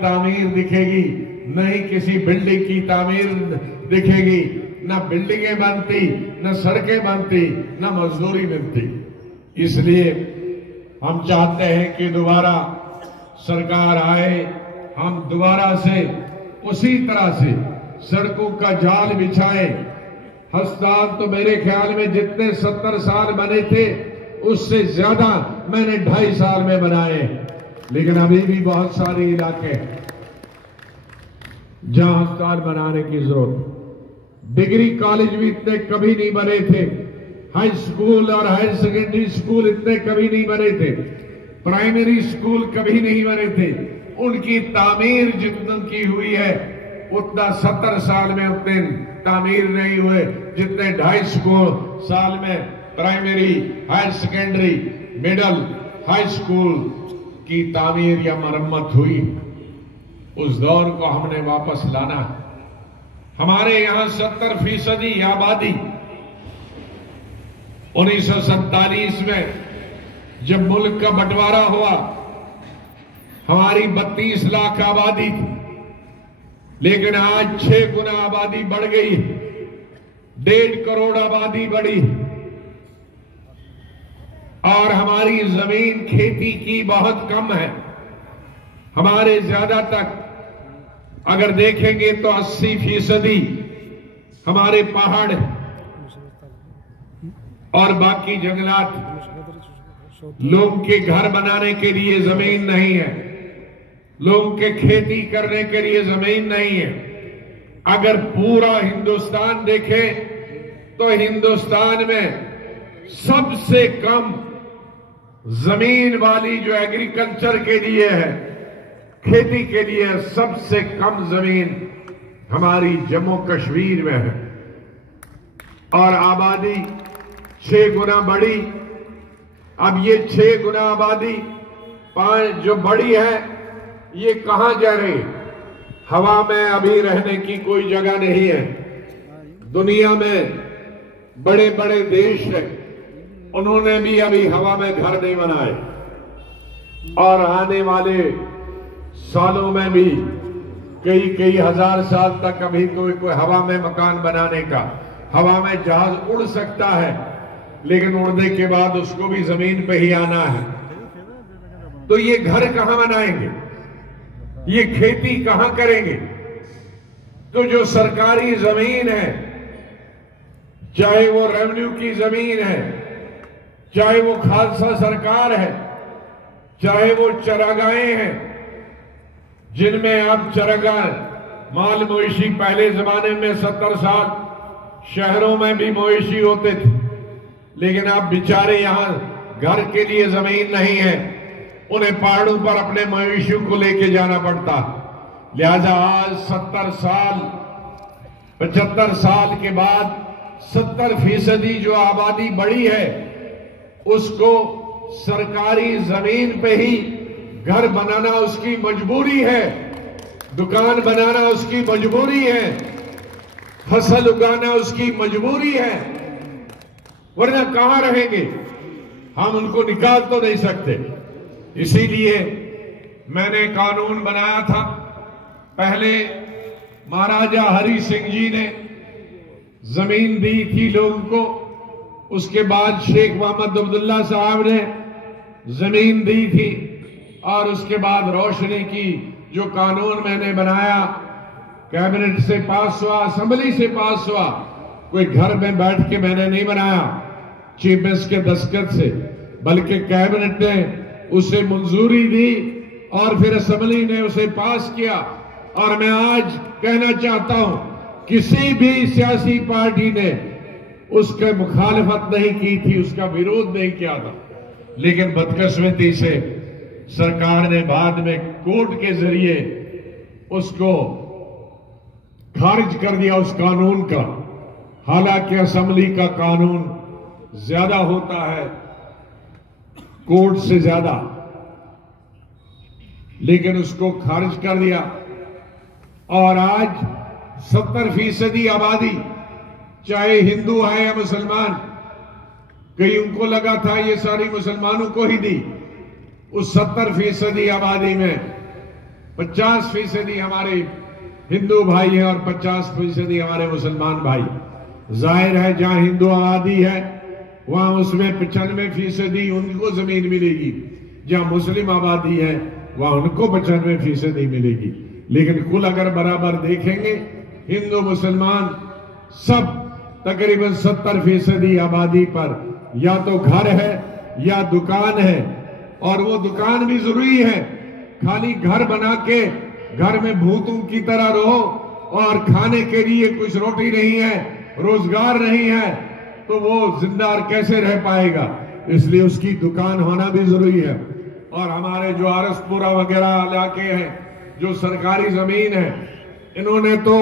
तामीर दिखेगी, न ही किसी बिल्डिंग की तामीर दिखेगी, न बिल्डिंगें बनती, न सड़कें बनती, न मजदूरी मिलती। इसलिए हम चाहते हैं कि दोबारा सरकार आए, हम दोबारा से उसी तरह से सड़कों का जाल बिछाए। अस्पताल तो मेरे ख्याल में जितने 70 साल बने थे उससे ज्यादा मैंने 2.5 साल में बनाए, लेकिन अभी भी बहुत सारे इलाके हैं जहां अस्पताल बनाने की जरूरत। डिग्री कॉलेज भी इतने कभी नहीं बने थे, हाई स्कूल और हायर सेकेंडरी स्कूल इतने कभी नहीं बने थे, प्राइमरी स्कूल कभी नहीं बने थे। उनकी तामीर जितनी की हुई है उतना 70 साल में उतने तामीर नहीं हुए जितने 2.5 साल में primary, higher secondary, middle, high school की तामीर या मरम्मत हुई। उस दौर को हमने वापस लाना है। हमारे यहां 70% आबादी 1947 में जब मुल्क का बंटवारा हुआ हमारी 32 लाख आबादी थी, लेकिन आज 6 गुना आबादी बढ़ गई, 1.5 करोड़ आबादी बढ़ी और हमारी जमीन खेती की बहुत कम है। हमारे ज्यादातर अगर देखेंगे तो 80% हमारे पहाड़ और बाकी जंगलात। लोगों के घर बनाने के लिए जमीन नहीं है, लोगों के खेती करने के लिए जमीन नहीं है। अगर पूरा हिंदुस्तान देखें तो हिंदुस्तान में सबसे कम जमीन वाली जो एग्रीकल्चर के लिए है, खेती के लिए सबसे कम जमीन हमारी जम्मू कश्मीर में है और आबादी 6 गुना बढ़ी। अब ये 6 गुना आबादी 5 जो बढ़ी है ये कहां जा रही? हवा में अभी रहने की कोई जगह नहीं है। दुनिया में बड़े बड़े देश हैं, उन्होंने भी अभी हवा में घर नहीं बनाए और आने वाले सालों में भी कई हजार साल तक अभी कोई हवा में मकान बनाने का, हवा में जहाज उड़ सकता है लेकिन उड़ने के बाद उसको भी जमीन पे ही आना है। तो ये घर कहां बनाएंगे, ये खेती कहां करेंगे? तो जो सरकारी जमीन है, चाहे वो रेवेन्यू की जमीन है, चाहे वो खालसा सरकार है, चाहे वो चरागाहें हैं जिनमें अब चरागाह माल मवेशी पहले जमाने में 70 साल शहरों में भी मवेशी होते थे, लेकिन अब बेचारे यहां घर के लिए जमीन नहीं है, उन्हें पहाड़ों पर अपने मवेशियों को लेके जाना पड़ता। लिहाजा आज 70 साल 75 साल के बाद 70% जो आबादी बढ़ी है उसको सरकारी जमीन पे ही घर बनाना उसकी मजबूरी है, दुकान बनाना उसकी मजबूरी है, फसल उगाना उसकी मजबूरी है, वरना कहां रहेंगे? हम उनको निकाल तो नहीं सकते। इसीलिए मैंने कानून बनाया था। पहले महाराजा हरि सिंह जी ने जमीन दी थी लोगों को, उसके बाद शेख मोहम्मद अब्दुल्ला साहब ने जमीन दी थी और उसके बाद रोशनी की जो कानून मैंने बनाया, कैबिनेट से पास हुआ, असेंबली से पास हुआ, कोई घर में बैठ के मैंने नहीं बनाया चीफ मिनिस्टर के दस्तखत से, बल्कि कैबिनेट ने उसे मंजूरी दी और फिर असेंबली ने उसे पास किया। और मैं आज कहना चाहता हूं किसी भी सियासी पार्टी ने उसके मुखालिफत नहीं की थी, उसका विरोध नहीं किया था, लेकिन बदकिस्मती से सरकार ने बाद में कोर्ट के जरिए उसको खारिज कर दिया उस कानून का। हालांकि असेंबली का कानून ज्यादा होता है कोर्ट से ज्यादा, लेकिन उसको खारिज कर दिया और आज 70% आबादी, चाहे हिंदू है या मुसलमान, कई उनको लगा था ये सारी मुसलमानों को ही दी, उस 70% आबादी में 50% हमारे हिंदू भाई हैं और 50% हमारे मुसलमान भाई। जाहिर है जहां हिंदू आबादी है वहां उसमें 95% उनको जमीन मिलेगी, जहां मुस्लिम आबादी है वहां उनको 95% मिलेगी। लेकिन कुल अगर बराबर देखेंगे हिंदू मुसलमान सब तकरीबन 70% आबादी पर या तो घर है या दुकान है, और वो दुकान भी जरूरी है। खाली घर बना के घर में भूतों की तरह रहो और खाने के लिए कुछ रोटी नहीं है, रोजगार नहीं है, तो वो जिंदा कैसे रह पाएगा। इसलिए उसकी दुकान होना भी जरूरी है। और हमारे जो आरसपुरा वगैरह इलाके हैं, जो सरकारी जमीन है, इन्होंने तो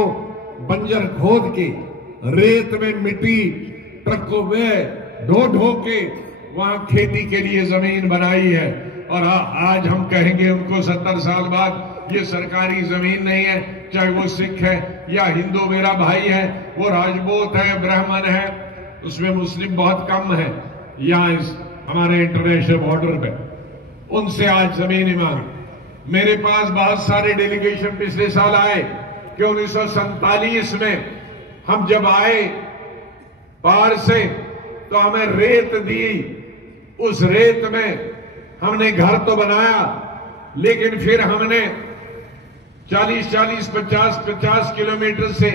बंजर खोद के रेत में मिट्टी ट्रकों में ढो ढो के वहां खेती के लिए जमीन बनाई है। और आज हम कहेंगे उनको 70 साल बाद ये सरकारी जमीन नहीं है, चाहे वो सिख है या हिंदू मेरा भाई है, वो राजपूत है, ब्राह्मण है, उसमें मुस्लिम बहुत कम है यहाँ इस हमारे इंटरनेशनल बॉर्डर पे, उनसे आज जमीन मांग। मेरे पास बहुत सारे डेलीगेशन पिछले साल आए कि 1947 में हम जब आए बाहर से तो हमें रेत दी, उस रेत में हमने घर तो बनाया, लेकिन फिर हमने 40-40, 50-50 किलोमीटर से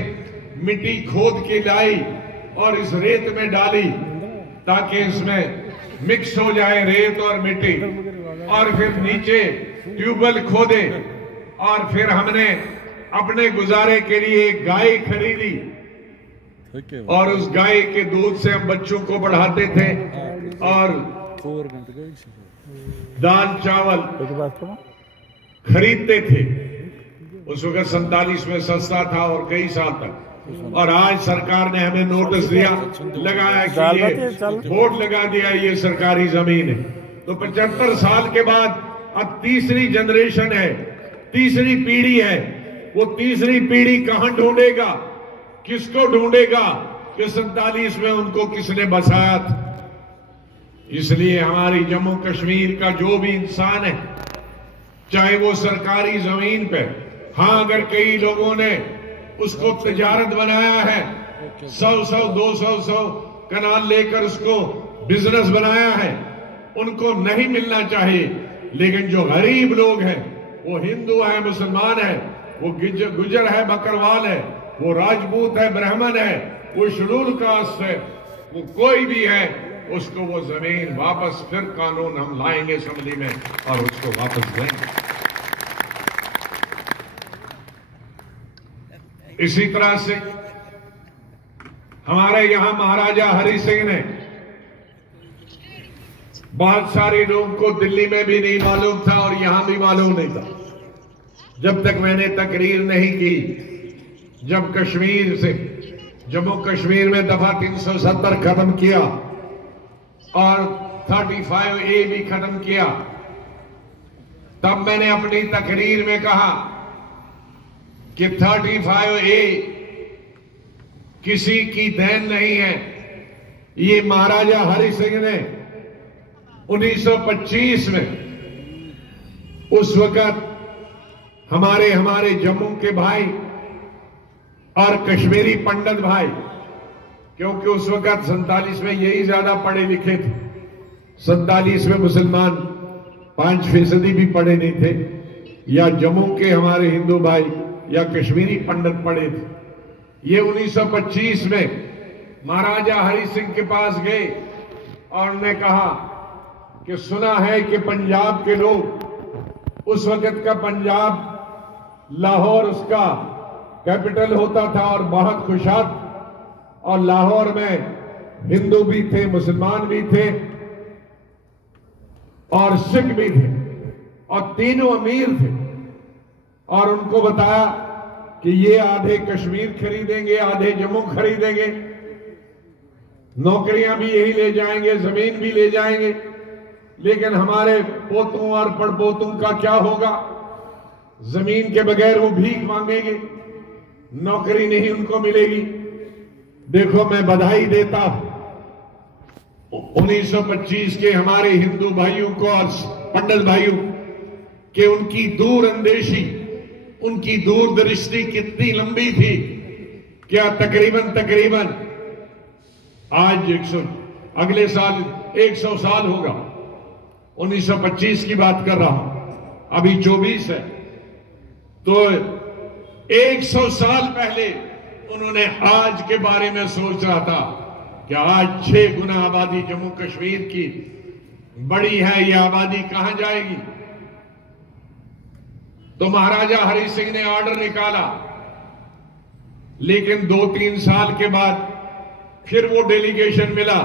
मिट्टी खोद के लाई और इस रेत में डाली ताकि इसमें मिक्स हो जाए रेत और मिट्टी, और फिर नीचे ट्यूबवेल खोदे, और फिर हमने अपने गुजारे के लिए एक गाय खरीदी और उस गाय के दूध से हम बच्चों को बढ़ाते थे और दाल चावल खरीदते थे। उस वक्त 47 में सस्ता था और कई साल तक। और आज सरकार ने हमें नोटिस दिया, लगाया कि ये बोर्ड लगा दिया ये सरकारी जमीन है। तो 75 साल के बाद अब तीसरी जनरेशन है, तीसरी पीढ़ी है। वो तीसरी पीढ़ी कहां ढूंढेगा, किसको ढूंढेगा कि 47 में उनको किसने बसाया था। इसलिए हमारी जम्मू कश्मीर का जो भी इंसान है, चाहे वो सरकारी जमीन पे, हाँ अगर कई लोगों ने उसको तिजारत बनाया है, 100-100, 200 कनाल लेकर उसको बिजनेस बनाया है, उनको नहीं मिलना चाहिए। लेकिन जो गरीब लोग हैं, वो हिंदू है, मुसलमान है, वो गुजर है, बकरवाल है, वो राजपूत है, ब्राह्मण है, वो शेड्यूल कास्ट है, वो कोई भी है, उसको वो जमीन वापस फिर कानून हम लाएंगे असेंबली में और उसको वापस देंगे। इसी तरह से हमारे यहां महाराजा हरि सिंह ने, बहुत सारे लोगों को दिल्ली में भी नहीं मालूम था और यहां भी मालूम नहीं था, जब तक मैंने तकरीर नहीं की, जब कश्मीर से जम्मू कश्मीर में दफा 370 खत्म किया और 35A भी खत्म किया, तब मैंने अपनी तकरीर में कहा कि 35A किसी की देन नहीं है। ये महाराजा हरि सिंह ने 1925 में, उस वक्त हमारे जम्मू के भाई और कश्मीरी पंडित भाई, क्योंकि उस वक्त 47 में यही ज्यादा पढ़े लिखे थे, 47 में मुसलमान 5% भी पढ़े नहीं थे, या जम्मू के हमारे हिंदू भाई या कश्मीरी पंडित पढ़े थे। ये 1925 में महाराजा हरि सिंह के पास गए और उन्होंने कहा कि सुना है कि पंजाब के लोग, उस वक्त का पंजाब लाहौर उसका कैपिटल होता था और बहुत खुशहाल, और लाहौर में हिंदू भी थे, मुसलमान भी थे और सिख भी थे, और तीनों अमीर थे। और उनको बताया कि ये आधे कश्मीर खरीदेंगे, आधे जम्मू खरीदेंगे, नौकरियां भी यही ले जाएंगे, जमीन भी ले जाएंगे, लेकिन हमारे पोतों और पड़पोतों का क्या होगा? जमीन के बगैर वो भीख मांगेंगे, नौकरी नहीं उनको मिलेगी। देखो, मैं बधाई देता 1925 के हमारे हिंदू भाइयों को और पंडित भाइयों के उनकी दूर अंदेशी उनकी दूरदृष्टि कितनी लंबी थी। क्या तकरीबन आज 100 अगले साल 100 साल होगा। 1925 की बात कर रहा हूं, अभी 24 है। तो 100 साल पहले उन्होंने आज के बारे में सोच रहा था कि आज 6 गुना आबादी जम्मू कश्मीर की बड़ी है, यह आबादी कहां जाएगी। तो महाराजा हरि सिंह ने ऑर्डर निकाला, लेकिन 2-3 साल के बाद फिर वो डेलीगेशन मिला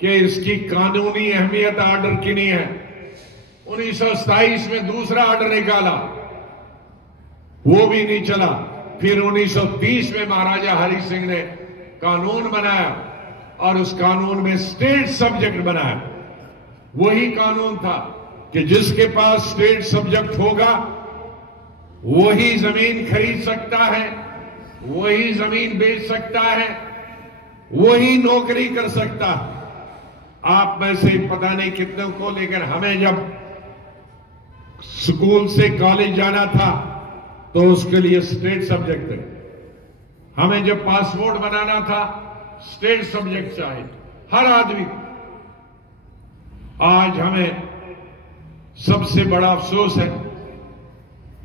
कि इसकी कानूनी अहमियत ऑर्डर की नहीं है। 1927 में दूसरा ऑर्डर निकाला, वो भी नहीं चला। फिर 1930 में महाराजा हरि सिंह ने कानून बनाया और उस कानून में स्टेट सब्जेक्ट बनाया। वही कानून था कि जिसके पास स्टेट सब्जेक्ट होगा वही जमीन खरीद सकता है, वही जमीन बेच सकता है, वही नौकरी कर सकता है। आप में से पता नहीं कितनों को, लेकिन हमें जब स्कूल से कॉलेज जाना था तो उसके लिए स्टेट सब्जेक्ट है। हमें जब पासपोर्ट बनाना था स्टेट सब्जेक्ट चाहिए हर आदमी। आज हमें सबसे बड़ा अफसोस है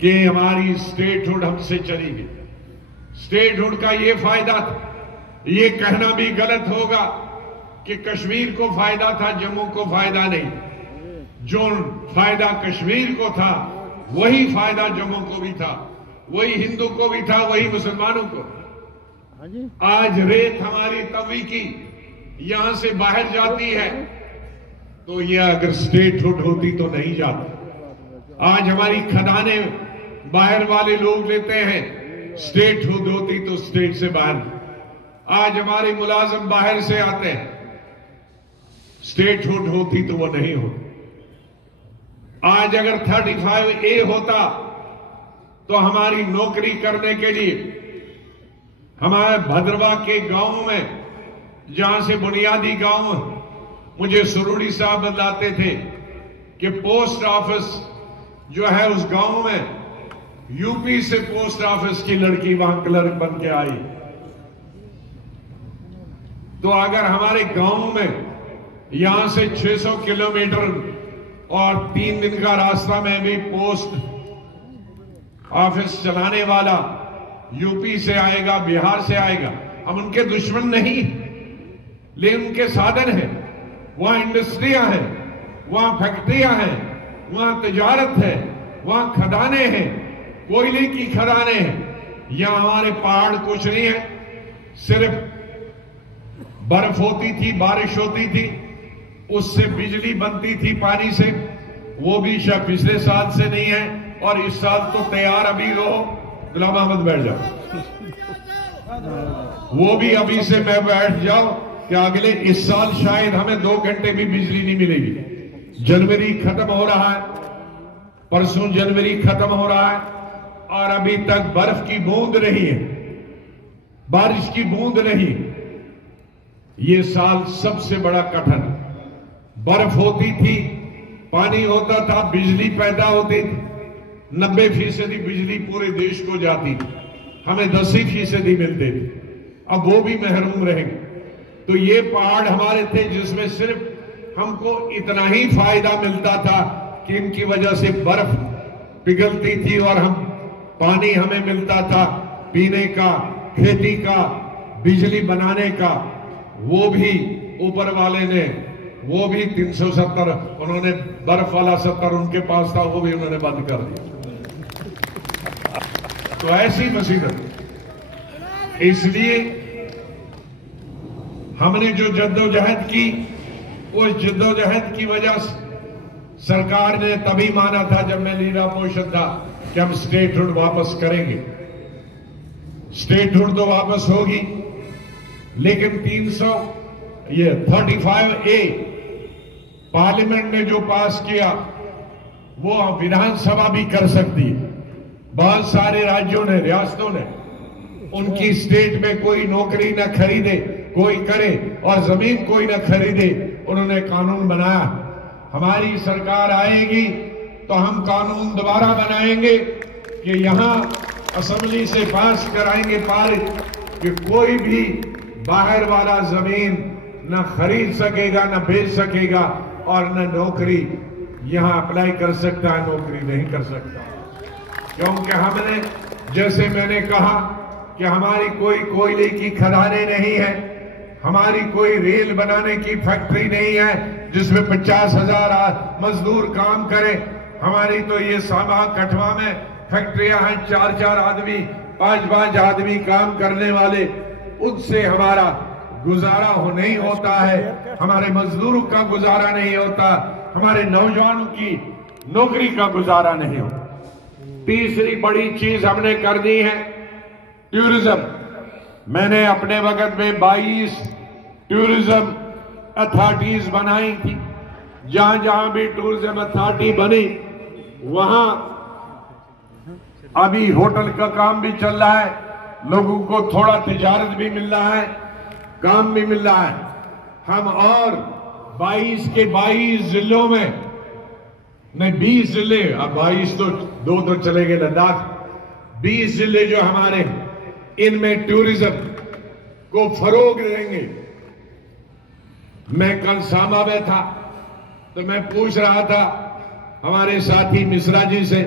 कि हमारी स्टेटहुड हमसे चली गई। स्टेटहुड का ये फायदा था, ये कहना भी गलत होगा कि कश्मीर को फायदा था, जम्मू को फायदा नहीं। जो फायदा कश्मीर को था वही फायदा जम्मू को भी था, वही हिंदू को भी था, वही मुसलमानों को। आज रेत हमारी तवी की यहां से बाहर जाती है, तो यह अगर स्टेटहुड होती तो नहीं जाती। आज हमारी खदानें बाहर वाले लोग लेते हैं, स्टेटहुड होती तो स्टेट से बाहर। आज हमारे मुलाजिम बाहर से आते हैं, स्टेटहुड होती तो वो नहीं होती। आज अगर 35A होता तो हमारी नौकरी करने के लिए हमारे भद्रवा के गांव में, जहां से बुनियादी गांव मुझे सुरुड़ी साहब बताते थे कि पोस्ट ऑफिस जो है उस गांव में यूपी से पोस्ट ऑफिस की लड़की वहां क्लर्क बन के आई। तो अगर हमारे गांव में यहां से 600 किलोमीटर और 3 दिन का रास्ता में भी पोस्ट ऑफिस चलाने वाला यूपी से आएगा, बिहार से आएगा। हम उनके दुश्मन नहीं, लेकिन उनके साधन हैं। वहां इंडस्ट्रियां हैं, वहां फैक्ट्रियां हैं, वहां तिजारत है, वहां खदानें हैं, कोयले की खदानें हैं। यहां हमारे पहाड़ कुछ नहीं है, सिर्फ बर्फ होती थी, बारिश होती थी, उससे बिजली बनती थी पानी से। वो भी शायद पिछले साल से नहीं है, और इस साल तो तैयार अभी रहो। गुलाम अहमद बैठ जाओ, वो भी अभी से मैं बैठ जाओ कि अगले इस साल शायद हमें 2 घंटे भी बिजली नहीं मिलेगी। जनवरी खत्म हो रहा है, परसों जनवरी खत्म हो रहा है और अभी तक बर्फ की बूंद रही है, बारिश की बूंद नहीं। ये साल सबसे बड़ा कठिन। बर्फ होती थी, पानी होता था, बिजली पैदा होती थी, 90% बिजली पूरे देश को जाती थी, हमें 10% मिलते थे। अब वो भी महरूम रहेंगे। तो ये पहाड़ हमारे थे जिसमें सिर्फ हमको इतना ही फायदा मिलता था कि इनकी वजह से बर्फ पिघलती थी और हम पानी हमें मिलता था पीने का, खेती का, बिजली बनाने का। वो भी ऊपर वाले ने, वो भी 370 उन्होंने बर्फ वाला 70 उनके पास था, वो भी उन्होंने बंद कर दिया। तो ऐसी मुसीबत। इसलिए हमने जो जद्दोजहद की, उस जद्दोजहद की वजह से सरकार ने तभी माना था जब मैं लीडर अपोजिशन था कि हम स्टेटहुड वापस करेंगे। स्टेटहुड तो वापस होगी, लेकिन 35A पार्लियामेंट ने जो पास किया वो विधानसभा भी कर सकती है। बहुत सारे राज्यों ने, रियासतों ने, उनकी स्टेट में कोई नौकरी न खरीदे कोई करे और जमीन कोई न खरीदे, उन्होंने कानून बनाया। हमारी सरकार आएगी तो हम कानून दोबारा बनाएंगे कि यहां असेंबली से पास कराएंगे पारित कि कोई भी बाहर वाला जमीन न खरीद सकेगा, न बेच सकेगा और न नौकरी यहां अप्लाई कर सकता है, नौकरी नहीं कर सकता। क्योंकि हमने, जैसे मैंने कहा कि हमारी कोई कोयले की खदानें नहीं है, हमारी कोई रेल बनाने की फैक्ट्री नहीं है जिसमें 50,000 मजदूर काम करें। हमारी तो ये सामा कठवा में फैक्ट्रियां हैं, 4-4 आदमी, 5-5 आदमी काम करने वाले, उनसे हमारा गुजारा नहीं होता है, हमारे मजदूरों का गुजारा नहीं होता, हमारे नौजवानों की नौकरी का गुजारा नहीं होता। तीसरी बड़ी चीज हमने कर दी है टूरिज्म। मैंने अपने वक्त में 22 टूरिज्म अथॉरिटीज बनाई थी। जहां जहां भी टूरिज्म अथॉरिटी बनी वहां अभी होटल का काम भी चल रहा है, लोगों को थोड़ा तिजारत भी मिल रहा है, काम भी मिल रहा है। हम और 22 के 22 जिलों में, नहीं 20 जिले, अब 22 तो 2 तो चले गए लद्दाख, 20 जिले जो हमारे, इनमें टूरिज्म को फरोग देंगे। मैं कल सामा में था तो मैं पूछ रहा था हमारे साथी मिश्रा जी से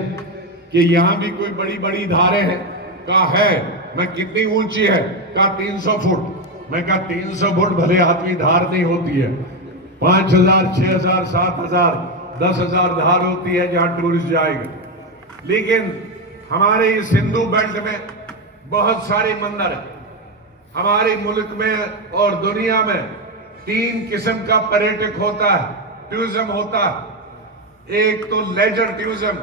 कि यहां भी कोई बड़ी बड़ी धारें हैं? कहा है। मैं कितनी ऊंची है? कहा 300 फुट। मैं कहा 300 फुट भले आदमी धार नहीं होती है, 5,000, 6,000, 7,000, 10,000 धार होती है जहां टूरिस्ट जाएगा। लेकिन हमारे इस हिंदू बेल्ट में बहुत सारे मंदिर हैं। हमारे मुल्क में और दुनिया में 3 किस्म का पर्यटक होता है, टूरिज्म होता है। एक तो लेजर टूरिज्म,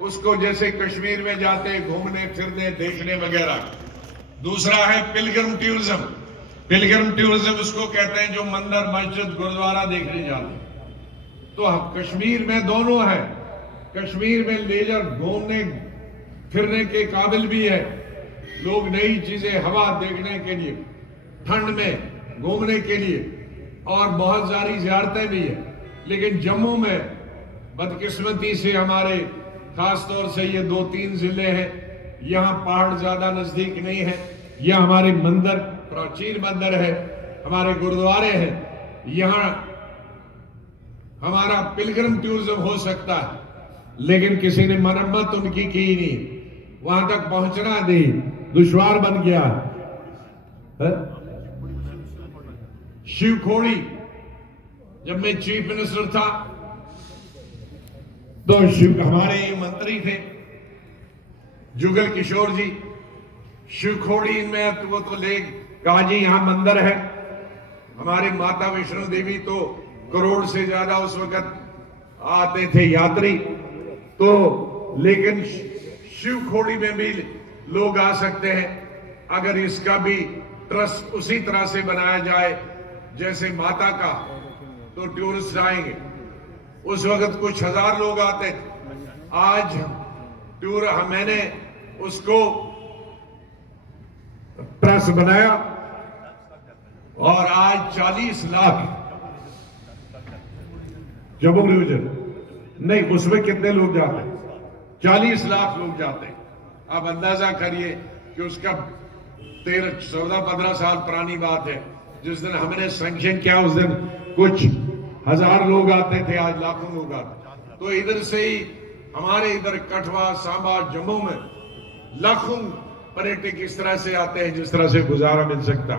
उसको जैसे कश्मीर में जाते हैं घूमने फिरने देखने वगैरह। दूसरा है पिलग्रिम टूरिज्म। पिलग्रिम टूरिज्म उसको कहते हैं जो मंदिर, मस्जिद, गुरुद्वारा देखने जाते हैं। तो कश्मीर में दोनों है। कश्मीर में लेजर घूमने फिरने के काबिल भी है, लोग नई चीजें, हवा देखने के लिए, ठंड में घूमने के लिए, और बहुत सारी ज़ियारतें भी है। लेकिन जम्मू में बदकिस्मती से हमारे खासतौर से ये 2-3 जिले हैं, यहाँ पहाड़ ज्यादा नजदीक नहीं है। यहाँ हमारे मंदिर, प्राचीन मंदिर है, हमारे गुरुद्वारे हैं। यहाँ हमारा पिलग्रिम टूरिज्म हो सकता है, लेकिन किसी ने मरम्मत उनकी की नहीं, वहां तक पहुंचना भी दुश्वार बन गया है। शिवखोड़ी, जब मैं चीफ मिनिस्टर था तो हमारे ये मंत्री थे जुगल किशोर जी, शिवखोड़ी में तो वो तो ले कहा जी यहां मंदिर है। हमारे माता वैष्णो देवी तो करोड़ से ज्यादा उस वक्त आते थे यात्री, तो लेकिन शिवखोड़ी में भी लोग आ सकते हैं अगर इसका भी ट्रस्ट उसी तरह से बनाया जाए जैसे माता का, तो टूरिस्ट आएंगे। उस वक्त कुछ 1000 लोग आते थे, आज मैंने उसको ट्रस्ट बनाया और आज 40 लाख जम्मू डिवीजन नहीं, उसमें कितने लोग जाते हैं? 40 लाख लोग जाते हैं। आप अंदाजा करिए कि उसका 14-15 साल पुरानी बात है। जिस दिन हमने सैंक्शन किया उस दिन कुछ 1000 लोग आते थे, आज लाखों लोग आते। तो इधर से ही हमारे इधर कठवा, सांबा, जम्मू में लाखों पर्यटक इस तरह से आते हैं जिस तरह से गुजारा मिल सकता।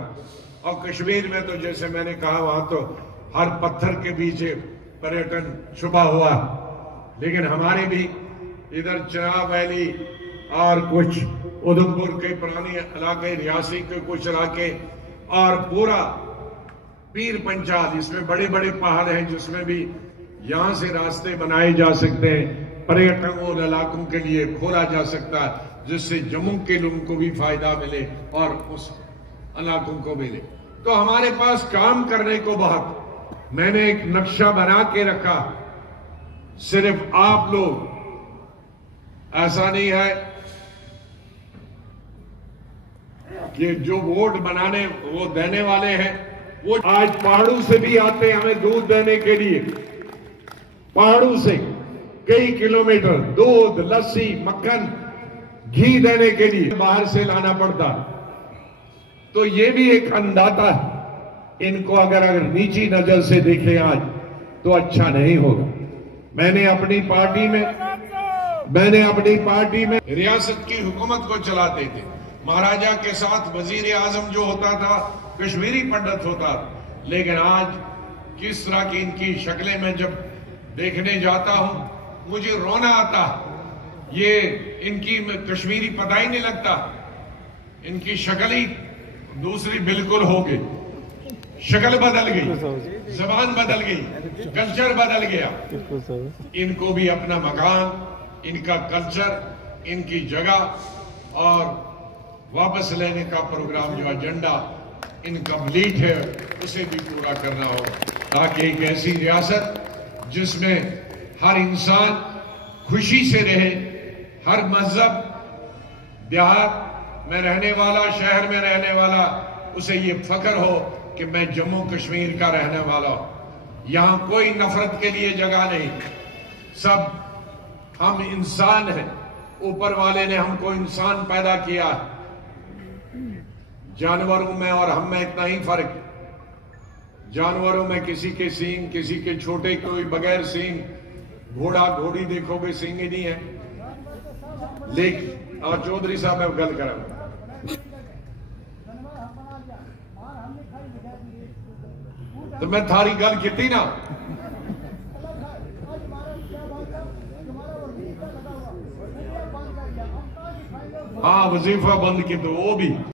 और कश्मीर में तो जैसे मैंने कहा वहां तो हर पत्थर के पीछे पर्यटन छुपा हुआ। लेकिन हमारे भी इधर चिनाब वैली और कुछ उधमपुर के पुराने इलाके, रियासी के कुछ इलाके और पूरा पीर पंचाल, इसमें बड़े बड़े पहाड़ हैं जिसमें भी यहां से रास्ते बनाए जा सकते हैं, पर्यटकों और इलाकों के लिए खोला जा सकता है, जिससे जम्मू के लोगों को भी फायदा मिले और उस इलाकों को मिले। तो हमारे पास काम करने को बहुत, मैंने एक नक्शा बना के रखा। सिर्फ आप लोग, ऐसा नहीं है कि जो वोट बनाने वो देने वाले हैं वो आज पहाड़ों से भी आते हैं हमें दूध देने के लिए। पहाड़ों से कई किलोमीटर दूध, लस्सी, मक्खन घी देने के लिए बाहर से लाना पड़ता। तो ये भी एक अंदाता है। इनको अगर नीची नजर से देखें आज तो अच्छा नहीं होगा। मैंने अपनी पार्टी में रियासत की हुकूमत को चलाते थे। महाराजा के साथ वजीर आजम जो होता था कश्मीरी पंडित होता, लेकिन आज किस तरह की इनकी शक्लें मैं जब देखने जाता हूं मुझे रोना आता। ये इनकी कश्मीरी पता ही नहीं लगता, इनकी शक्ल ही दूसरी बिल्कुल हो गई। शक्ल बदल गई, जबान बदल गई, कल्चर बदल गया। इनको भी अपना मकान, इनका कल्चर, इनकी जगह और वापस लेने का प्रोग्राम जो एजेंडा इनकम्प्लीट है उसे भी पूरा करना होगा, ताकि एक ऐसी रियासत जिसमें हर इंसान खुशी से रहे, हर मजहब, देहात में रहने वाला, शहर में रहने वाला, उसे ये फख्र हो कि मैं जम्मू कश्मीर का रहने वाला हूं। यहां कोई नफरत के लिए जगह नहीं, सब हम इंसान हैं। ऊपर वाले ने हमको इंसान पैदा किया है। जानवरों में और हम में इतना ही फर्क है। जानवरों में किसी के सींग, किसी के छोटे, कोई बगैर सींग, घोड़ा घोड़ी देखोगे सींग ही नहीं है। लेकिन और चौधरी साहब मैं गल करा तो मैं थारी गल की ना, हाँ वजीफा बंद की तो वो भी